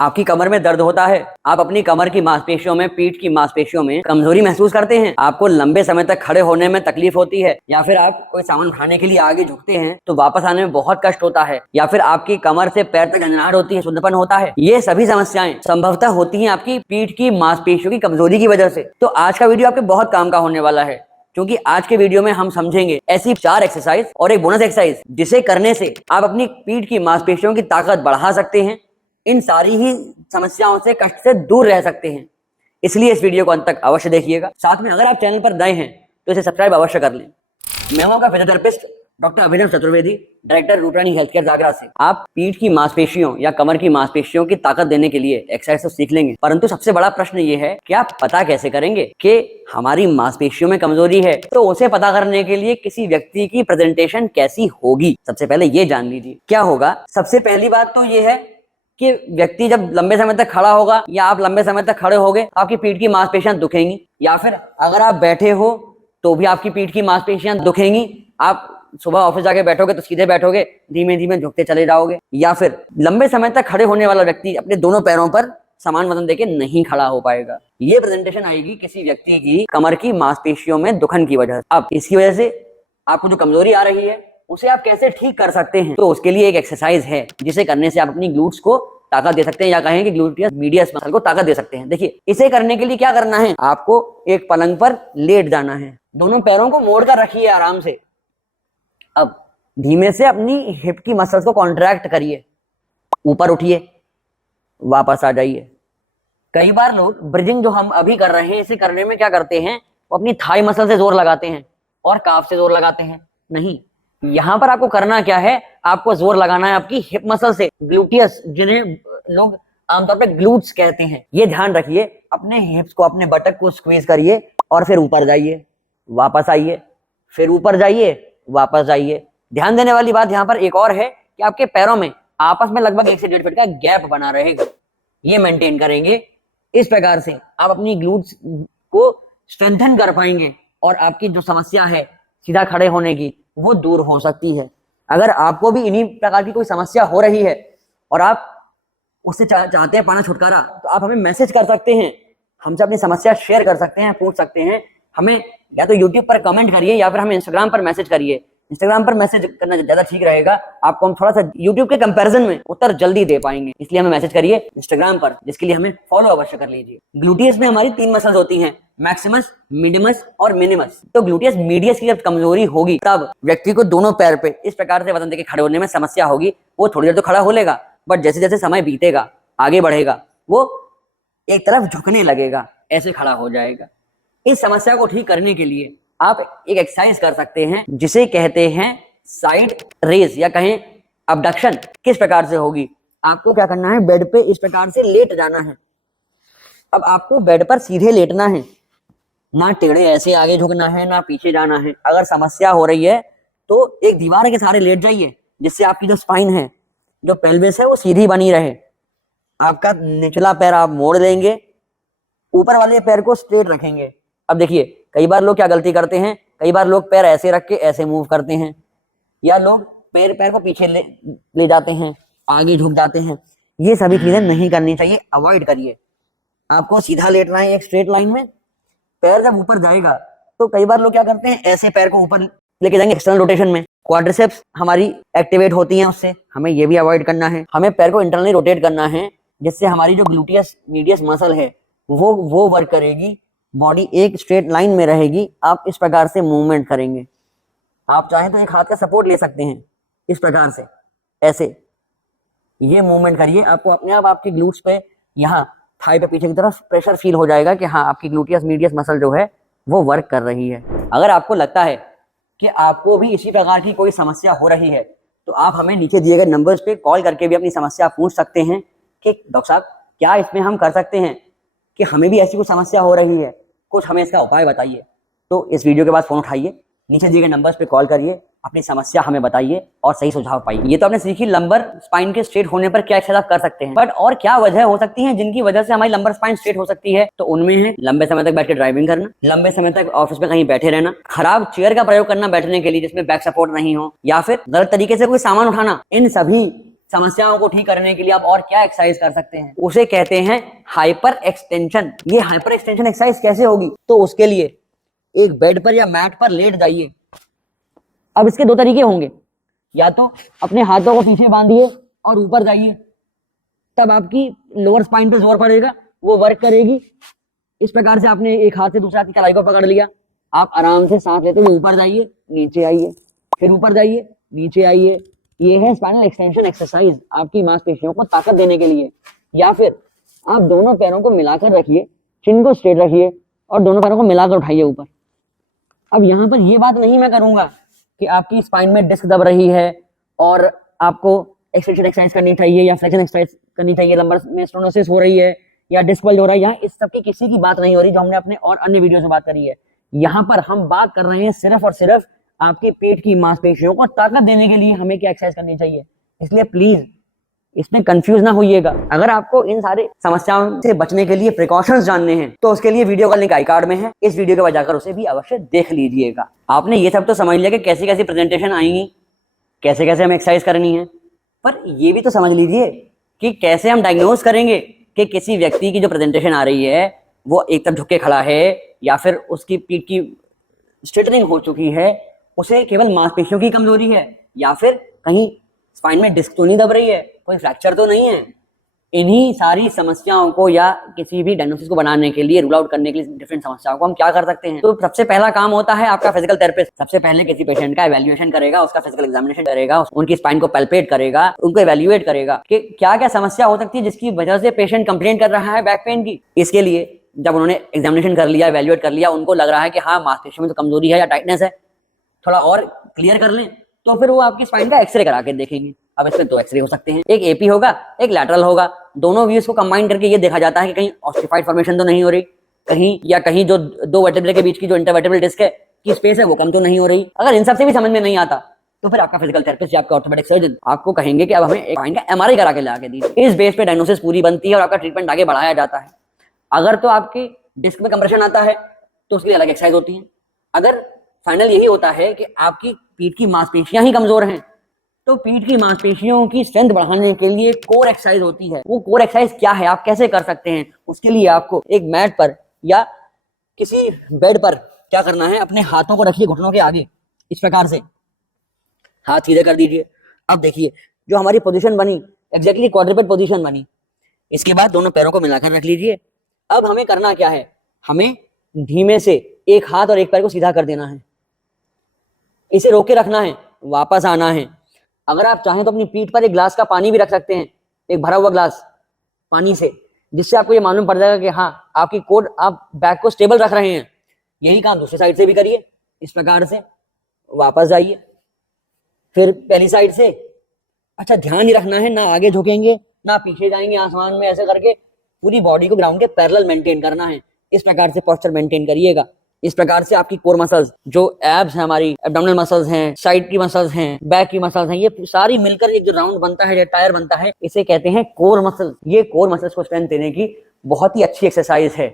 आपकी कमर में दर्द होता है, आप अपनी कमर की मांसपेशियों में, पीठ की मांसपेशियों में कमजोरी महसूस करते हैं, आपको लंबे समय तक खड़े होने में तकलीफ होती है, या फिर आप कोई सामान उठाने के लिए आगे झुकते हैं तो वापस आने में बहुत कष्ट होता है, या फिर आपकी कमर से पैर तक झंझनाहट होती है, शुद्धपन होता है, ये सभी समस्याएं संभवतः होती हैं आपकी पीठ की मांसपेशियों की कमजोरी की वजह से। तो आज का वीडियो आपके बहुत काम का होने वाला है, क्योंकि आज के वीडियो में हम समझेंगे ऐसी 4 एक्सरसाइज और एक बोनस एक्सरसाइज जिसे करने से आप अपनी पीठ की मांसपेशियों की ताकत बढ़ा सकते हैं, इन सारी ही समस्याओं से, कष्ट से दूर रह सकते हैं। इसलिए इस वीडियो को अंत तक अवश्य देखिएगा। साथ में अगर आप चैनल पर नए हैं तो इसे सब्सक्राइब अवश्य कर लें। मैं हूं आपका फिजियोथेरेपिस्ट डॉक्टर अभिनव चतुर्वेदी, डायरेक्टर रूटरानी हेल्थ केयर जागरा से। आप पीठ की मांसपेशियों या कमर की मांसपेशियों की ताकत देने के लिए एक्सरसाइज तो सीख लेंगे, परंतु सबसे बड़ा प्रश्न ये है कि आप पता कैसे करेंगे कि हमारी मांसपेशियों में कमजोरी है। तो उसे पता करने के लिए किसी व्यक्ति की प्रेजेंटेशन कैसी होगी, सबसे पहले ये जान लीजिए। क्या होगा, सबसे पहली बात तो ये है कि व्यक्ति जब लंबे समय तक खड़ा होगा या आप लंबे समय तक खड़े होगे, आपकी पीठ की मांसपेशियां दुखेंगी, या फिर अगर आप बैठे हो तो भी आपकी पीठ की मांसपेशियां दुखेंगी। आप सुबह ऑफिस जाके बैठोगे तो सीधे बैठोगे, धीमे धीमे झुकते चले जाओगे। या फिर लंबे समय तक खड़े होने वाला व्यक्ति अपने दोनों पैरों पर समान वजन देके नहीं खड़ा हो पाएगा। ये प्रेजेंटेशन आएगी किसी व्यक्ति की कमर की मांसपेशियों में दुखन की वजह से। अब इसकी वजह से आपको जो कमजोरी आ रही है उसे आप कैसे ठीक कर सकते हैं, तो उसके लिए एक एक्सरसाइज है जिसे करने से आप अपनी ग्लूट्स को ताकत दे सकते हैं, या कहें कि ग्लूटियस मीडियस मसल को ताकत दे सकते हैं। देखिए, इसे करने के लिए क्या करना है, आपको एक पलंग पर लेट जाना है, दोनों पैरों को मोड़ कर रखिए आराम से। अब धीमे से अपनी हिप की मसल्स को कॉन्ट्रैक्ट करिए, ऊपर उठिए, वापस आ जाइए। कई बार लोग ब्रिजिंग जो हम अभी कर रहे हैं इसे करने में क्या करते हैं, वो अपनी थाई मसल से जोर लगाते हैं और काफ से जोर लगाते हैं। नहीं, यहां पर आपको करना क्या है, आपको जोर लगाना है आपकी हिप मसल से, ग्लूटियस, जिन्हें लोग आमतौर पे ग्लूट्स कहते हैं। ये ध्यान रखिए, अपने हिप्स को, अपने बटक को स्क्वीज करिए और फिर ऊपर जाइए, वापस आइए, फिर ऊपर जाइए, वापस जाइए। ध्यान देने वाली बात यहाँ पर एक और है कि आपके पैरों में आपस में लगभग 1 से 1.5 फीट का गैप बना रहेगा। ये मेंटेन करेंगे, इस प्रकार से आप अपनी ग्लूट्स को स्ट्रेंथन कर पाएंगे और आपकी जो समस्या है सीधा खड़े होने की वो दूर हो सकती है। अगर आपको भी इन्हीं प्रकार की कोई समस्या हो रही है और आप उससे चाहते हैं पाना छुटकारा, तो आप हमें मैसेज कर सकते हैं, हमसे अपनी समस्या शेयर कर सकते हैं, पूछ सकते हैं। हमें या तो YouTube पर कमेंट करिए या फिर हमें Instagram पर मैसेज करिए। Instagram पर मैसेज करना ज्यादा ठीक रहेगा, आपको हम थोड़ा सा YouTube के कंपैरिजन में उत्तर जल्दी दे पाएंगे, इसलिए हमें मैसेज करिए Instagram पर, जिसके लिए हमें फॉलो अवश्य कर लीजिए। ग्लूटियस में हमारी 3 मसल्स होती हैं, मैक्सिमस, मिनिमस और मिनिमस। तो ग्लूटियस मीडियस की जब कमजोरी होगी तब व्यक्ति को दोनों पैर पे इस प्रकार से वजन देके खड़े होने में समस्या होगी। वो थोड़ी देर तो खड़ा हो लेगा, बट जैसे जैसे समय बीतेगा, आगे बढ़ेगा, वो एक तरफ झुकने लगेगा, ऐसे खड़ा हो जाएगा। इस समस्या को ठीक करने के लिए आप एक एक्सरसाइज कर सकते हैं जिसे कहते हैं साइड रेज, या कहें अबडक्शन। किस प्रकार से होगी, आपको क्या करना है, बेड पे इस प्रकार से लेट जाना है। अब आपको बेड पर सीधे लेटना है, ना टेढ़े ऐसे आगे झुकना है, ना पीछे जाना है। अगर समस्या हो रही है तो एक दीवार के सहारे लेट जाइए, जिससे आपकी जो स्पाइन है, जो पेल्विस है, वो सीधी बनी रहे। आपका निचला पैर आप मोड़ लेंगे, ऊपर वाले पैर को स्ट्रेट रखेंगे। अब देखिए, कई बार लोग क्या गलती करते हैं, कई बार लोग पैर ऐसे रख के ऐसे मूव करते हैं, या लोग पैर को पीछे ले जाते हैं, आगे झुक जाते हैं। ये सभी चीजें नहीं करनी चाहिए, अवॉइड करिए। आपको सीधा लेटना है एक स्ट्रेट लाइन में। पैर जब ऊपर जाएगा तो कई बार लोग क्या करते हैं, ऐसे पैर को ऊपर लेके जाएंगे एक्सटर्नल रोटेशन में, क्वाड्रिसेप्स हमारी एक्टिवेट होती हैं उससे, हमें ये भी अवॉइड करना है। हमें पैर को इंटरनली रोटेट करना है, जिससे हमारी जो ग्लूटियस मीडियस मसल है वो वर्क करेगी, बॉडी एक स्ट्रेट लाइन में रहेगी। आप इस प्रकार से मूवमेंट करेंगे। आप चाहें तो एक हाथ का सपोर्ट ले सकते हैं, इस प्रकार से ऐसे ये मूवमेंट करिए। आपको अपने आप आपकी ग्लूट्स पे, यहाँ थाई पे पीछे की तरफ प्रेशर फील हो जाएगा कि हाँ, आपकी ग्लूटियस मीडियस मसल जो है वो वर्क कर रही है। अगर आपको लगता है कि आपको भी इसी प्रकार की कोई समस्या हो रही है तो आप हमें नीचे दिए गए नंबर्स पे कॉल करके भी अपनी समस्या पूछ सकते हैं कि डॉक्टर साहब, क्या इसमें हम कर सकते हैं कि हमें भी ऐसी कोई समस्या हो रही है, कुछ हमें इसका उपाय बताइए। तो इस वीडियो के बाद फोन उठाइए, नीचे दिए गए नंबर्स पे कॉल करिए, अपनी समस्या हमें बताइए और सही सुझाव पाइए। ये तो आपने सीखी लंबर स्पाइन के स्ट्रेट होने पर क्या एक्सरसाइज कर सकते हैं, बट और क्या वजह हो सकती है जिनकी वजह से हमारी लंबर स्पाइन स्ट्रेट हो सकती है। तो उनमें है लंबे समय तक बैठ के ड्राइविंग करना, लंबे समय तक ऑफिस में कहीं बैठे रहना, खराब चेयर का प्रयोग करना बैठने के लिए जिसमें बैक सपोर्ट नहीं हो, या फिर गलत तरीके से कोई सामान उठाना। इन सभी समस्याओं को ठीक करने के लिए आप और क्या एक्सरसाइज कर सकते हैं, उसे कहते हैं हाइपर एक्सटेंशन। ये हाइपर एक्सटेंशन एक्सरसाइज कैसे होगी, तो उसके लिए एक बेड पर या मैट पर लेट जाइए। अब इसके दो तरीके होंगे, या तो अपने हाथों को पीछे बांधिए और ऊपर जाइए, तब आपकी लोअर स्पाइन पे जोर पड़ेगा, वो वर्क करेगी। इस प्रकार से आपने एक हाथ से दूसरे हाथ की कलाई को पकड़ लिया, आप आराम से सांस लेते हुए ऊपर जाइए, नीचे आइए, फिर ऊपर जाइए, नीचे आइए। ये है स्पाइनल एक्सटेंशन एक्सरसाइज, आपकी मांसपेशियों को ताकत देने के लिए। या फिर आप दोनों पैरों को मिलाकर रखिए, चिन को स्ट्रेट रखिए और दोनों पैरों को मिलाकर उठाइए ऊपर। अब यहाँ पर ये बात नहीं मैं करूंगा कि आपकी स्पाइन में डिस्क दब रही है और आपको एक्सटेंशन एक्सरसाइज करनी चाहिए या फ्लेक्शन एक्सरसाइज करनी चाहिए, लंबर में स्टेनोसिस हो रही है या डिस्क बल्ज हो रहा है। यहाँ इस सब की किसी की बात नहीं हो रही जो हमने अपने और अन्य वीडियो से बात करी है। यहाँ पर हम बात कर रहे हैं सिर्फ और सिर्फ आपके पेट की मांसपेशियों को ताकत देने के लिए हमें क्या एक्सरसाइज करनी चाहिए। इसलिए प्लीज इसमें कंफ्यूज ना होइएगा। अगर आपको इन सारे समस्याओं से बचने के लिए प्रिकॉशंस जानने हैं तो उसके लिए वीडियो का लिंक आई कार्ड में है, इस वीडियो के बाद जाकर उसे भी अवश्य देख लीजिएगा। आपने ये सब तो समझ लिया कि कैसी कैसी प्रेजेंटेशन आएंगी, कैसे कैसे हमें एक्सरसाइज करनी है, पर ये भी तो समझ लीजिए कि कैसे हम डायग्नोज करेंगे कि किसी व्यक्ति की जो प्रेजेंटेशन आ रही है वो एक तरफ झुक के खड़ा है या फिर उसकी पीठ की स्ट्रेटनिंग हो चुकी है, उसे केवल मांसपेशियों की कमजोरी है या फिर कहीं स्पाइन में डिस्क तो नहीं दब रही है, कोई फ्रैक्चर तो नहीं है। इन्हीं सारी समस्याओं को या किसी भी डायग्नोसिस को बनाने के लिए, रूल आउट करने के लिए डिफरेंट समस्याओं को हम क्या कर सकते हैं। तो सबसे पहला काम होता है आपका फिजिकल थेरेपिस्ट। सबसे पहले किसी पेशेंट का एवेल्युएशन करेगा, उसका फिजिकल एग्जामिनेशन करेगा, उनकी स्पाइन को पैल्पेट करेगा, उनको एवेल्युएट करेगा कि क्या क्या समस्या हो सकती है जिसकी वजह से पेशेंट कंप्लेंट कर रहा है बैक पेन की। इसके लिए जब उन्होंने एग्जामिनेशन कर लिया, एवेल्युएट कर लिया, उनको लग रहा है कि हाँ मांसपेशियों में तो कमजोरी है या टाइटनेस है, थोड़ा और क्लियर कर लें, तो फिर वो आपकी स्पाइन का एक्सरे करा के देखेंगे। अब इसमें दो एक्सरे हो सकते हैं, एक एपी होगा, एक लैटरल होगा। दोनों व्यूज को कंबाइन करके ये देखा जाता है कि कहीं ऑस्टिफाइड फॉर्मेशन तो नहीं हो रही, कहीं या कहीं जो दो वर्टेब्रे के बीच की जो इंटरवर्टेब्रल डिस्क है की स्पेस है वो कम तो नहीं हो रही। अगर इन सब से भी समझ में नहीं आता तो फिर आपका फिजिकल थेरेपिस्ट या आपका ऑर्थोपेडिक सर्जन आपको कहेंगे कि अब हमें एक स्पाइन का एमआरआई करा के ला के दीजिए। इस बेस पे डायग्नोसिस पूरी बनती है और आपका ट्रीटमेंट आगे बढ़ाया जाता है। अगर तो आपकी डिस्क में कंप्रेशन आता है तो उसके लिए अलग एक्सरसाइज होती है। अगर फाइनल यही होता है कि आपकी पीठ की मांसपेशियां ही कमजोर हैं तो पीठ की मांसपेशियों की स्ट्रेंथ बढ़ाने के लिए कोर एक्सरसाइज होती है। वो कोर एक्सरसाइज क्या है, आप कैसे कर सकते हैं, उसके लिए आपको एक मैट पर या किसी बेड पर क्या करना है, अपने हाथों को रखिए घुटनों के आगे, इस प्रकार से हाथ सीधे कर दीजिए। अब देखिए जो हमारी पोजीशन बनी एग्जैक्टली क्वाड्रुपेड पोजीशन बनी। इसके बाद दोनों पैरों को मिलाकर रख लीजिए। अब हमें करना क्या है, हमें धीमे से एक हाथ और एक पैर को सीधा कर देना है, इसे रोक के रखना है, वापस आना है। अगर आप चाहें तो अपनी पीठ पर एक ग्लास का पानी भी रख सकते हैं, एक भरा हुआ ग्लास पानी से, जिससे आपको ये मालूम पड़ जाएगा कि हाँ आपकी कोर, आप बैक को स्टेबल रख रहे हैं। यही काम दूसरी साइड से भी करिए, इस प्रकार से वापस जाइए, फिर पहली साइड से। अच्छा ध्यान ही रखना है, ना आगे झुकेंगे ना पीछे जाएंगे आसमान में, ऐसे करके पूरी बॉडी को ग्राउंड के पैरेलल मेंटेन करना है। इस प्रकार से पोस्चर मेंटेन करिएगा। इस प्रकार से आपकी कोर मसल्स, जो एब्स हैं, हमारी एब्डोमिनल मसल्स हैं, साइड की मसल्स हैं, बैक की मसल्स हैं, ये सारी मिलकर एक जो राउंड बनता है, जो टायर बनता है, इसे कहते हैं कोर मसल्स। ये कोर मसल्स को स्ट्रेंथ देने की बहुत ही अच्छी एक्सरसाइज है।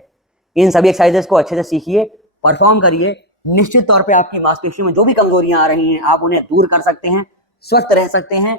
इन सभी एक्सरसाइजेस को अच्छे से सीखिए, परफॉर्म करिए। निश्चित तौर पर आपकी मांसपेशियों में जो भी कमजोरियां आ रही हैं आप उन्हें दूर कर सकते हैं, स्वस्थ रह सकते हैं,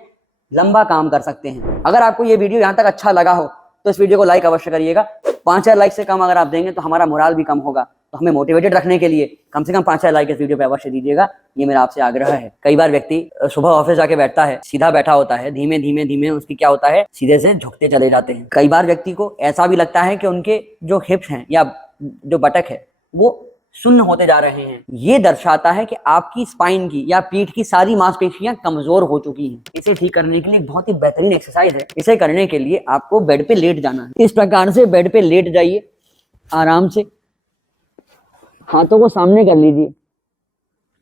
लंबा काम कर सकते हैं। अगर आपको ये वीडियो यहाँ तक अच्छा लगा हो तो इस वीडियो को लाइक अवश्य करिएगा। 5000 लाइक से कम अगर आप देंगे तो हमारा मोराल भी कम होगा, तो हमें मोटिवेटेड रखने के लिए कम से कम 5000 लाइक इस वीडियो पे अवश्य दीजिएगा, ये मेरा आपसे आग्रह है। कई बार व्यक्ति सुबह ऑफिस जाके बैठता है, सीधा बैठा होता है, धीमे धीमे धीमे उसकी क्या होता है, सीधे से झुकते चले जाते हैं। कई बार व्यक्ति को ऐसा भी लगता है कि उनके जो हिप्स हैं या जो बटक है वो शून्य होते जा रहे हैं। ये दर्शाता है कि आपकी स्पाइन की या पीठ की सारी मांसपेशियां कमजोर हो चुकी हैं। इसे ठीक करने के लिए एक बहुत ही बेहतरीन एक्सरसाइज है। इसे करने के लिए आपको बेड पे लेट जाना है। इस प्रकार से बेड पे लेट जाइए, आराम से हाथों को सामने कर लीजिए।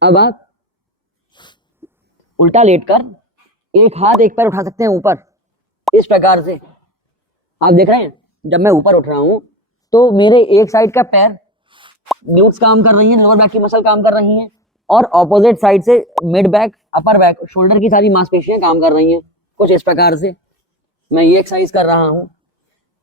अब आप उल्टा लेटकर एक हाथ एक पैर उठा सकते हैं ऊपर, इस प्रकार से। आप देख रहे हैं जब मैं ऊपर उठ रहा हूं तो मेरे एक साइड का पैर ग्लूट्स काम कर रही हैं, लोअर बैक की मसल काम कर रही हैं, और ऑपोजिट साइड से mid back, upper back, shoulder की सारी मांसपेशियां काम कर रही हैं। कुछ इस प्रकार से मैं ये एक्सरसाइज कर रहा हूं।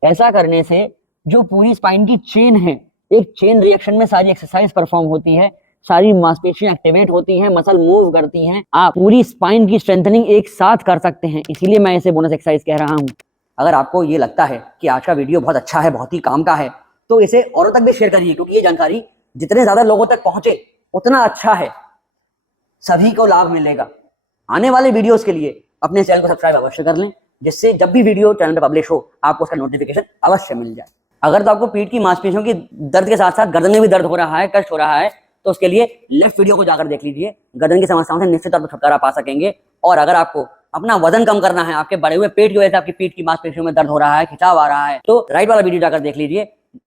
ऐसा करने से जो पूरी स्पाइन की चेन है, एक चेन रिएक्शन में सारी एक्सरसाइज परफॉर्म होती है, सारी मांसपेशियां एक्टिवेट होती हैं, मसल मूव करती हैं, आप पूरी स्पाइन की स्ट्रेंथनिंग एक साथ कर सकते हैं। इसीलिए मैं इसे बोनस एक्सरसाइज कह रहा हूँ। अगर आपको ये लगता है कि आज का वीडियो बहुत अच्छा है, बहुत ही काम का है, तो इसे औरों तक भी शेयर करिए, क्योंकि ये जानकारी जितने ज्यादा लोगों तक पहुंचे उतना अच्छा है, सभी को लाभ मिलेगा। आने वाले वीडियोस के लिए अपने चैनल को सब्सक्राइब अवश्य कर लें, जिससे जब भी वीडियो चैनल पर पब्लिश हो आपको उसका नोटिफिकेशन अवश्य मिल जाए। अगर तो आपको पीठ की मांसपेशियों की दर्द के साथ साथ गर्दन में भी दर्द हो रहा है, कष्ट हो रहा है, तो उसके लिए लेफ्ट वीडियो को जाकर देख लीजिए। गर्दन की समस्याओं से निश्चित तौर पर छुटकारा पा सकेंगे। और अगर आपको अपना वजन कम करना है, आपके बढ़े हुए पेट की वजह से आपकी पीठ की मांसपेशियों में दर्द हो रहा है, खिंचाव आ रहा है, तो राइट वाला वीडियो जाकर देख लीजिए।